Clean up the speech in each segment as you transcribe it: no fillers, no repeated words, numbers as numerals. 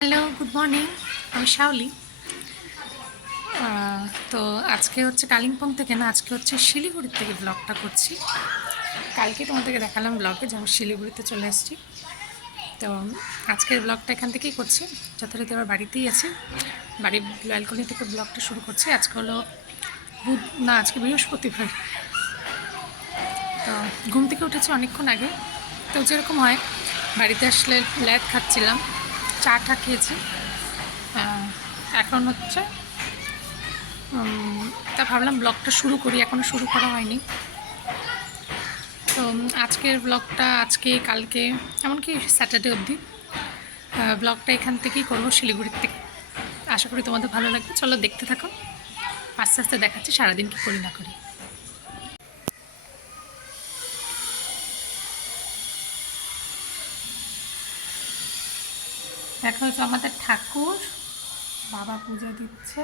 Hello, good morning. আমি শাওলি। তো আজকে হচ্ছে কালিম্পং থেকে না, আজকে হচ্ছে শিলিগুড়ির থেকে ব্লগটা করছি। কালকে তোমাদেরকে দেখালাম ব্লগে যে আমি শিলিগুড়িতে চলে এসেছি। তো আজকের ব্লগটা এখান থেকেই করছি, যথারীতি আমার বাড়িতেই আছি। বাড়ির ব্যালকনি থেকে ব্লগটা শুরু করছি। আজকে হলো আজকে বৃহস্পতিবার। তো ঘুম থেকে উঠেছি অনেকক্ষণ আগে। তো যেরকম হয়, বাড়িতে আসলে ল্যাদ খাচ্ছিলাম, চা খেয়েছি। এখন হচ্ছে তা ভাবলাম ব্লগটা শুরু করি, এখনও শুরু করা হয়নি। তো আজকের ব্লগটা আজকে কালকে এমনকি স্যাটারডে অবধি ব্লগটা এখান থেকেই করবো, শিলিগুড়ির থেকে। আশা করি তোমাদের ভালো লাগবে। চলো দেখতে থাকো, আস্তে আস্তে দেখাচ্ছি সারাদিন কী করি না করি। দেখা হচ্ছে আমাদের ঠাকুর, বাবা পুজো দিচ্ছে।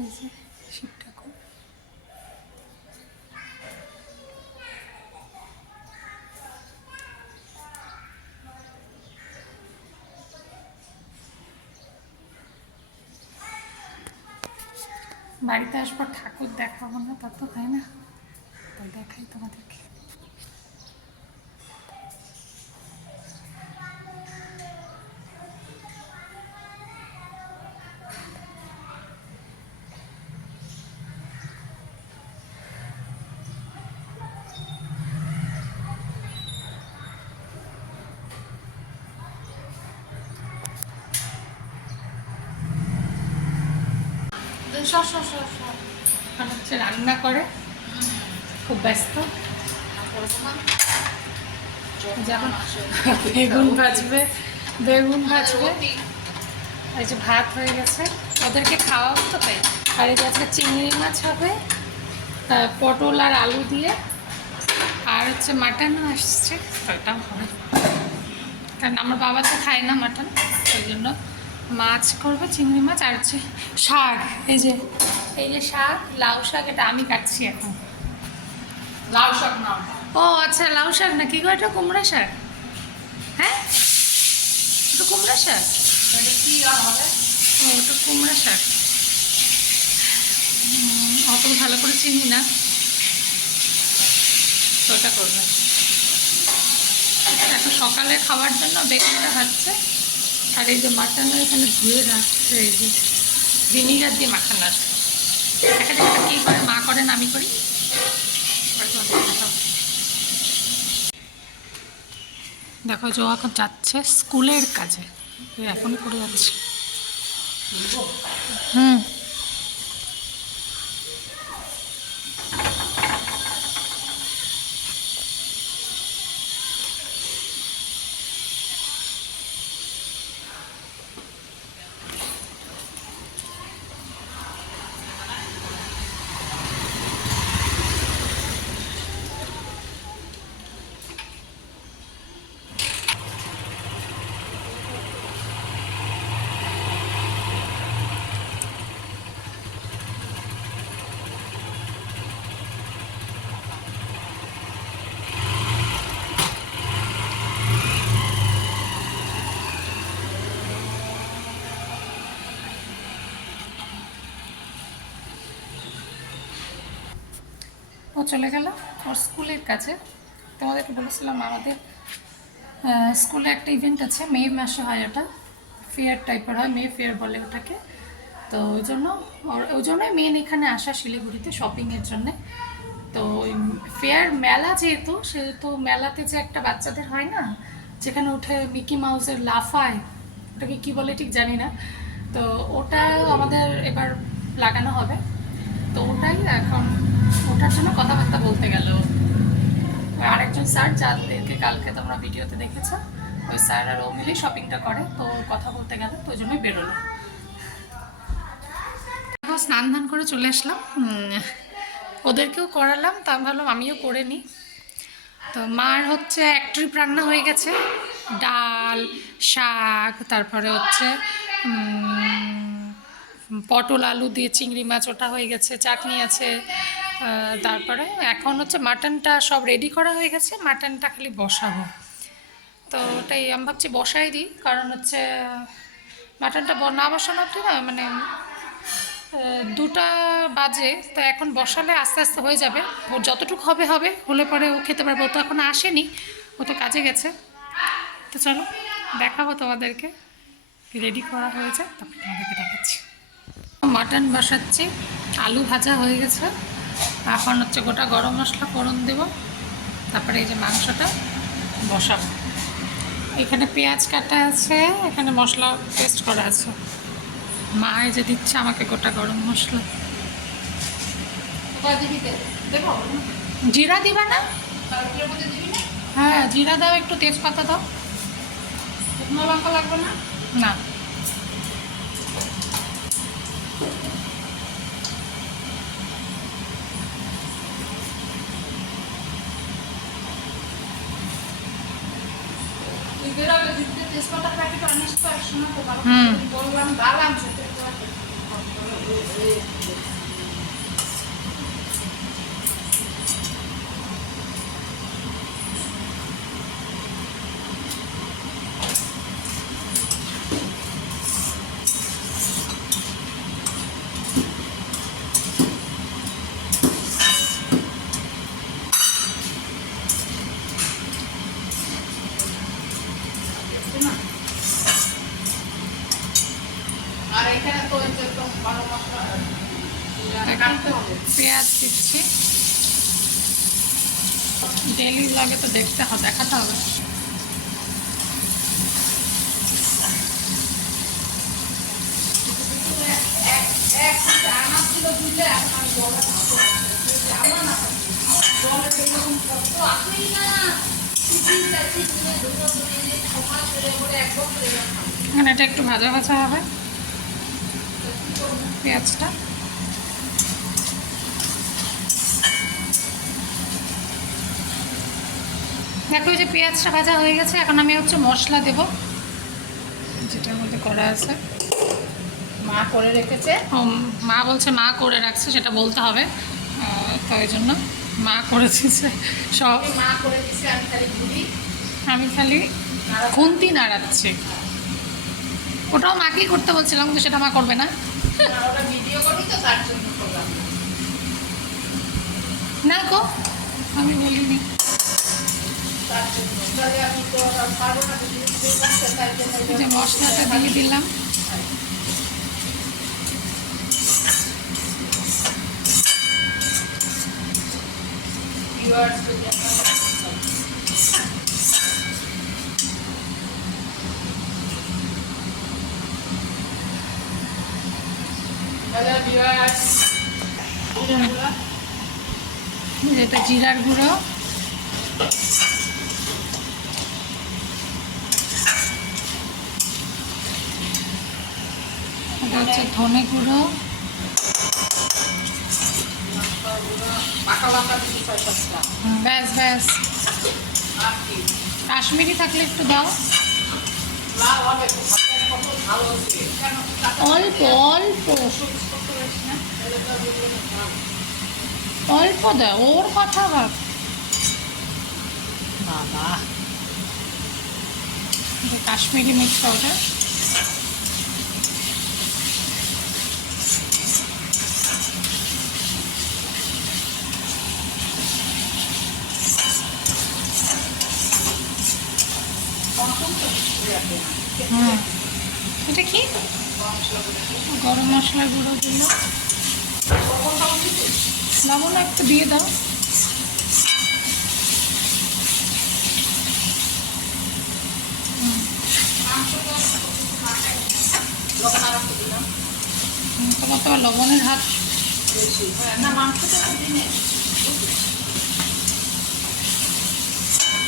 এই যে শিব ঠাকুর। বাড়িতে আসবো, ঠাকুর দেখাবো না তা তো হয় না, তাই দেখাই তোমাদেরকে। এখন হচ্ছে রান্না করে, খুব ব্যস্ত। যেমন বেগুন ভাজবে। এই যে ভাত হয়ে গেছে, ওদেরকে খাওয়াবো তো তাই। আর এই যে আজকে চিংড়ি মাছ হবে, পটল আর আলু দিয়ে। আর হচ্ছে মাটনও আসছে, তো এটাও হবে। কারণ আমার বাবা তো খায় না মাটন, ওই জন্য মাছ করবে, চিংড়ি মাছ। আর হচ্ছে শাক, এই যে শাক, লাউ শাক, এটা আমি কাটছি এখন। লাউ শাক না? ও আচ্ছা, লাউ শাক না, কি গো এটা? কুমড়া শাক। হ্যাঁ, এটা কুমড়া শাক। কি আর হবে? ও, ওটা কুমড়া শাক। অত ভালো করে চিনি না, তো ওটা করবে। এখন সকালে খাওয়ার জন্য বেগুনটা ভাজছে। আর এই যে মাটনটা এখানে ধুয়ে রাখছে, এই যে ভিনিগার দিয়ে মাখানো আছে। দেখা যাক এটা কী করে, মা করেন আমি করি। দেখো যে ও এখন যাচ্ছে স্কুলের কাজে, এখনই করে যাচ্ছে। হুম। ও চলে গেল ওর স্কুলের কাছে। তোমাদেরকে বলেছিলাম আমাদের স্কুলে একটা ইভেন্ট আছে, মে মাসে হয়, ওটা ফেয়ার টাইপের হয়, মে ফেয়ার বলে ওটাকে। তো ওই জন্যই মেন এখানে আসা শিলিগুড়িতে শপিংয়ের জন্যে। তো ওই ফেয়ার মেলা সেহেতু মেলাতে যে একটা বাচ্চাদের হয় না, যেখানে উঠে মিকি মাউসের লাফায়, ওটাকে কী বলে ঠিক জানি না। তো ওটা আমাদের এবার লাগানো হবে। তো ওটাই এখন, ওটার জন্য কথাবার্তা বলতে গেল আরেকজন স্যার, যাদেরকে কালকে তোমরা ভিডিওতে দেখেছো, ওই স্যার আর ও মিলেই শপিংটা করে। তো কথা বলতে গেলে তো ওই জন্যই বেরোলো। স্নান ধান করে চলে আসলাম, ওদেরকেও করালাম, তা ভাবলাম আমিও করে নিই। তো মার হচ্ছে এক ট্রিপ রান্না হয়ে গেছে, ডাল, শাক, তারপরে হচ্ছে পটল আলু দিয়ে চিংড়ি মাছ ওটা হয়ে গেছে, চাটনি আছে। তারপরে এখন হচ্ছে মাটনটা সব রেডি করা হয়ে গেছে, মাটনটা খালি বসাবো। তো ওটাই আমি ভাবছি বসাই দিই, কারণ হচ্ছে মাটনটা না বসানো অবধি না মানে 2টা বাজে, তো এখন বসালে আস্তে আস্তে হয়ে যাবে। ও যতটুকু হবে হবে, হলে পরে ও খেতে পারবে। ও তো এখন আসেনি, ও তো কাজে গেছে। তো চলো দেখাবো তোমাদেরকে, রেডি করা হয়েছে তারপর তোমাদেরকে দেখাচ্ছি। মাটন বসাচ্ছি, আলু ভাজা হয়ে গেছে, এখন হচ্ছে গোটা গরম মশলা ফোড়ন দেবো, তারপরে এই যে মাংসটা বসাবো। এখানে পেঁয়াজ কাটা আছে, এখানে মশলা পেস্ট করা আছে। মা এই যে দিচ্ছে আমাকে গোটা গরম মশলা। দেবো জিরা দিবা না? তারপরে মধ্যে দিবি না, হ্যাঁ জিরা দাও, একটু তেজপাতা দাও। শুকনো লঙ্কা লাগবে না। না, তুই বেরোবে, দুধে তেজপাতার প্যাকেট আনিস তো একসময় তো ভালো হুম। বললাম, ডাল আনছে তো না। আর এখানে তো ওই যে একদম ভালো মশলা কাটতে হবে। পেঁয়াজ দিচ্ছি, ডেলি লাগে তো দেখতে হবে, দেখাতে হবে। আনাজ ছিল বুঝলে, এখন আমি জলে ভাবো জানা না জলে এরকম কষ্ট আসেই না। এখানে এটা একটু ভাজা ভাজা হবে পেঁয়াজটা। দেখো এই যে পেঁয়াজটা ভাজা হয়ে গেছে, এখন আমি হচ্ছে মশলা দেব যেটার মধ্যে করা আছে। মা করে রেখেছে, মা বলছে মা করে রাখছে, সেটা বলতে হবে। তো ওই জন্য মা করে দিচ্ছে সব, মা করে দিচ্ছে, আমি খালি ঘুরি। আমি খালি খুন্তি নাড়াচ্ছি। ওটাও মাকেই করতে বলছিলাম, কিন্তু সেটা মা করবে না। ওটা ভিডিও করি তো তার জন্য করলাম। না গো, আমি বলিনি। তার জন্য তাহলে আমি তো আর পারবো না, যদি ভিডিও করতে, তাই জন্য এই যে মশলাটা দিয়ে দিলাম। ভিউয়ার্স যদি আপনারা হ্যালো ভিউয়ার্স, এটা জিরার গুঁড়ো, এটা হচ্ছে ধনে গুঁড়ো, পাকা লঙ্কা দিচ্ছি 6-7টা। ব্যাস ব্যাস। আর কি কাশ্মীরি থাকলে একটু দাও। লাভ হবে, ভাতের কত ভালো হচ্ছে কেন অল্প অল্প অল্প দাও, ওর কথা ভাব। বাবা, এটা কাশ্মীরি মিক্স পাউডার। হুম, এটা কি? গরম মশলার গুঁড়ো দিল, লবণ একটু দিয়ে দাও। তোমার তো আবার লবণের হাত। না মাংসটা তো দিনে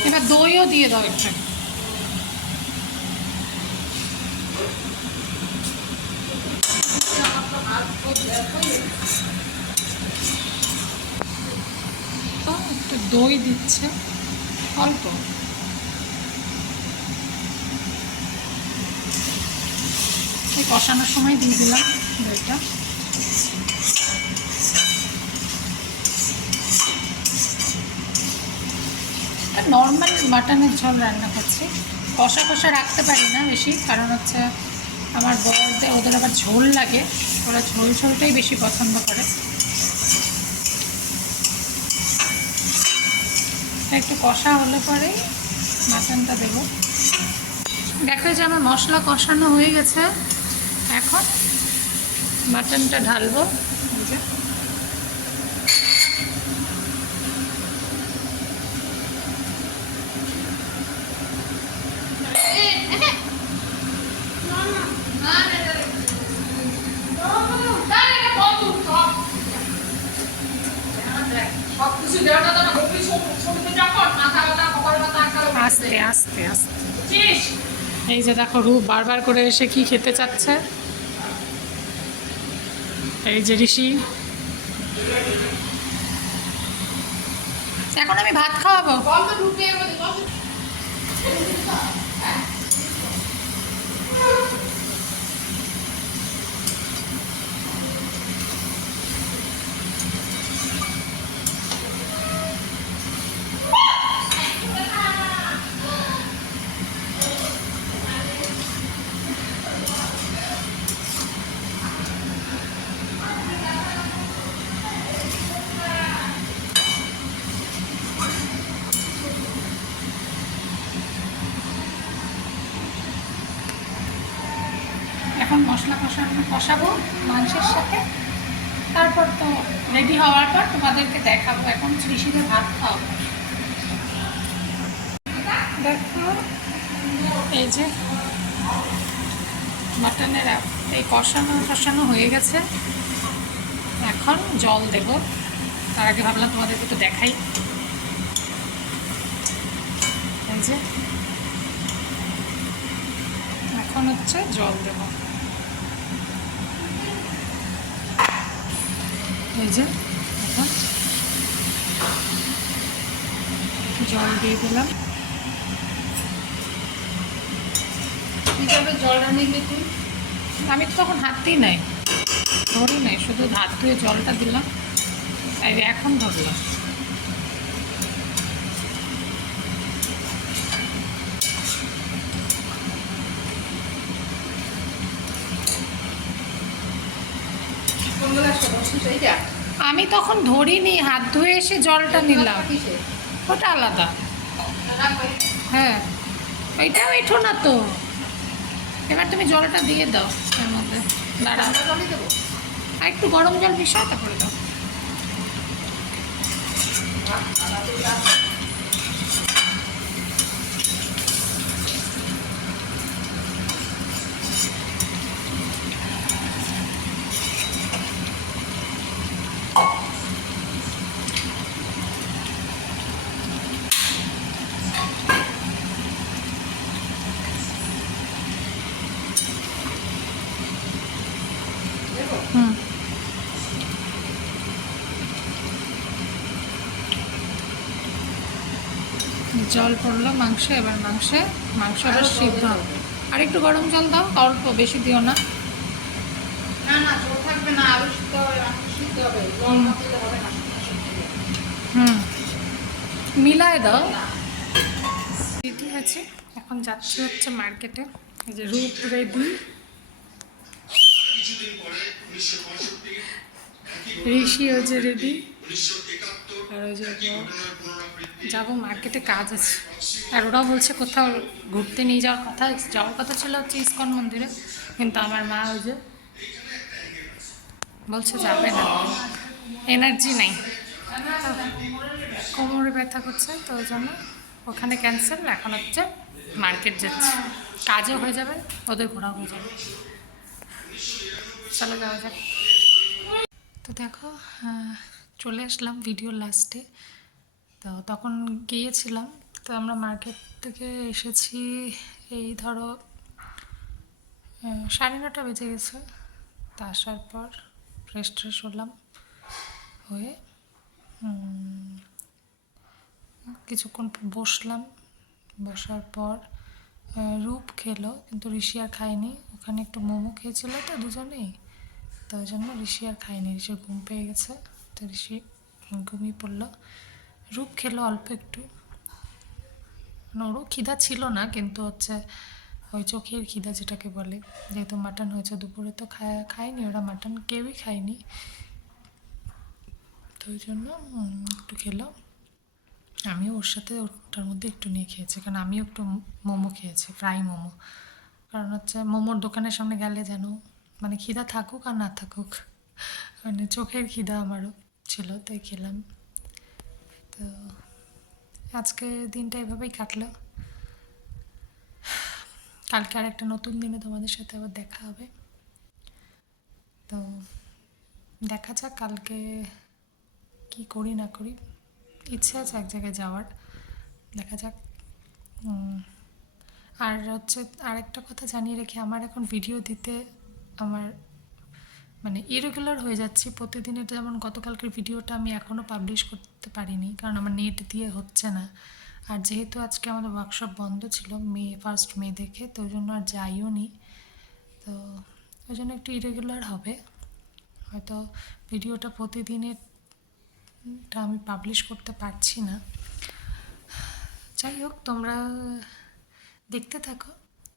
এবার দইও দিয়ে দাও একটু। তো একটু দই দিচ্ছে অল্প। এই কষানোর সময় দিয়ে দিলাম দইটা। নর্মাল মাটনের ঝোল রান্না করছি, কষা কষা রাখতে পারি না বেশি, কারণ হচ্ছে আমার বড়দের ওদের আবার ঝোল লাগে, ওরা ঝোল ঝোলটাই বেশি পছন্দ করে। একটু কষা হলে পরেই মাটনটা দেবো। দেখো যে আমার মশলা কষানো হয়ে গেছে, এখন মাটনটা ঢালবো। আস্তে আস্তে আস্তে। এই যে দেখো রূপ বারবার করে এসে কি খেতে চাচ্ছে। এই যে ঋষি, এখন আমি ভাত খাওয়াবো। এখন মশলা কষাবো মাংসের সাথে, তারপর তো রেডি হওয়ার পর তোমাদেরকে দেখাবো। এখন ঋষিদের ভাত খাওয়াবো। দেখো এই যে মাটনের এই কষানো হয়ে গেছে, এখন জল দেব। তার আগে ভাবলাম তোমাদেরকে একটু দেখাই। এই যে এখন হচ্ছে জল দেব। এই যে এখন জল দিয়ে দিলাম। জলটা নিবি তুই? আমি তো তখন হাতই নাই, ধরি নাই, শুধু হাত ধুয়ে জলটা দিলাম, তাই এখন ধরলাম। আমি তখন ধরিনি, হাত ধুয়ে এসে জলটা নিলাম, ওটা আলাদা। হ্যাঁ ওইটাও এঠো না তো। এবার তুমি জলটা দিয়ে দাও এর মধ্যে, দাঁড়া আর একটু গরম জল মিশাও তারপরে দাও। হুম জল পড়লো মাংসে, এবার মাংসটা সিদ্ধ হবে। আর একটু গরম জল দাও, অল্প, বেশি দিও না। না না, জল থাকবে না, আলু সিদ্ধ হবে, মাংস সিদ্ধ হবে, জল না দিলে হবে না। হুম মিলায় দাও। রেডি আছে, এখন যাচ্ছি হচ্ছে মার্কেটে। এই যে রূপ রেডি, ঋষি হচ্ছে রেডি, আর ওই যে যাবো মার্কেটে, কাজ আছে। আর ওরাও বলছে কোথাও ঘুরতে নিয়ে যাওয়ার কথা ছিল হচ্ছে ইস্কন মন্দিরে, কিন্তু আমার মা ওই যে বলছে যাবে না, এনার্জি নেই, কোমরে ব্যথা করছে, তো ওই জন্য ওখানে ক্যান্সেল। এখন হচ্ছে মার্কেট যাচ্ছে, কাজও হয়ে যাবে, ওদের ঘোরাও হয়ে যাবে। চলো যাওয়া যাক। তো দেখো চলে আসলাম ভিডিও লাস্টে। তো তখন গিয়েছিলাম, তো আমরা মার্কেট থেকে এসেছি এই ধরো 9:30 বেজে গেছে। তা আসার পর ফ্রেশ ট্রেশ হলাম, হয়ে কিছুক্ষণ বসলাম। বসার পর রূপ খেলো, কিন্তু ঋষি আর খায়নি। ওখানে একটু মোমো খেয়েছিল তো দুজনেই, তো ওই জন্য ঋষি আর খায়নি, ঋষির ঘুম পেয়ে গেছে, তো ঋষি ঘুমিয়ে পড়লো। রূপ খেলো অল্প একটু, ওরও খিদা ছিল না, কিন্তু হচ্ছে ওই চোখের খিদা যেটাকে বলে, যেহেতু মাটন হয়েছে দুপুরে, তো খায়নি ওরা, মাটন কেউই খায়নি, তো ওই জন্য একটু খেলো। আমিও ওর সাথে ওটার মধ্যে একটু নিয়ে খেয়েছি, কারণ আমিও একটু মোমো খেয়েছি, ফ্রাই মোমো। কারণ হচ্ছে মোমোর দোকানের সামনে গেলে যেন মানে খিদা থাকুক আর না থাকুক, মানে চোখের খিদা আমারও ছিল, তাই খেলাম। তো আজকে দিনটা এভাবেই কাটলো। কালকে আর একটা নতুন দিনে তোমাদের সাথে আবার দেখা হবে। তো দেখা যাক কালকে কি করি না করি, ইচ্ছে আছে এক জায়গায় যাওয়ার, দেখা যাক। আর হচ্ছে আরেকটা কথা জানিয়ে রেখে, আমার এখন ভিডিও দিতে আমার মানে ইরেগুলার হয়ে যাচ্ছি প্রতিদিনের, যেমন গতকালকের ভিডিওটা আমি এখনও পাবলিশ করতে পারিনি, কারণ আমার নেট দিয়ে হচ্ছে না। আর যেহেতু আজকে আমাদের ওয়ার্কশপ বন্ধ ছিল 1 মে দেখে, তো ওই জন্য আর যাইও নি, তো ওই জন্য একটু ইরেগুলার হবে হয়তো ভিডিওটা, প্রতিদিনেরটা আমি পাবলিশ করতে পারছি না। যাই হোক, তোমরা দেখতে থাকো,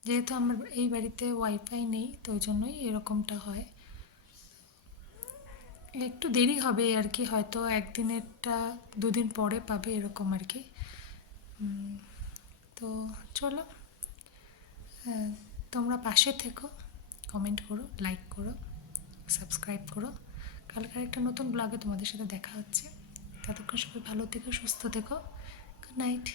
যেহেতু আমার এই বাড়িতে ওয়াইফাই নেই, তো ওই জন্যই এরকমটা হয়, একটু দেরি হবে আর কি, হয়তো একদিনেরটা 2 দিন পরে পাবে এরকম আর কি। তো চলো, তোমরা পাশে থেকো, কমেন্ট করো, লাইক করো, সাবস্ক্রাইব করো। কালকে একটা নতুন ব্লগে তোমাদের সাথে দেখা হচ্ছে। ততক্ষণ সবাই ভালো থেকো, সুস্থ থেকো। Good night.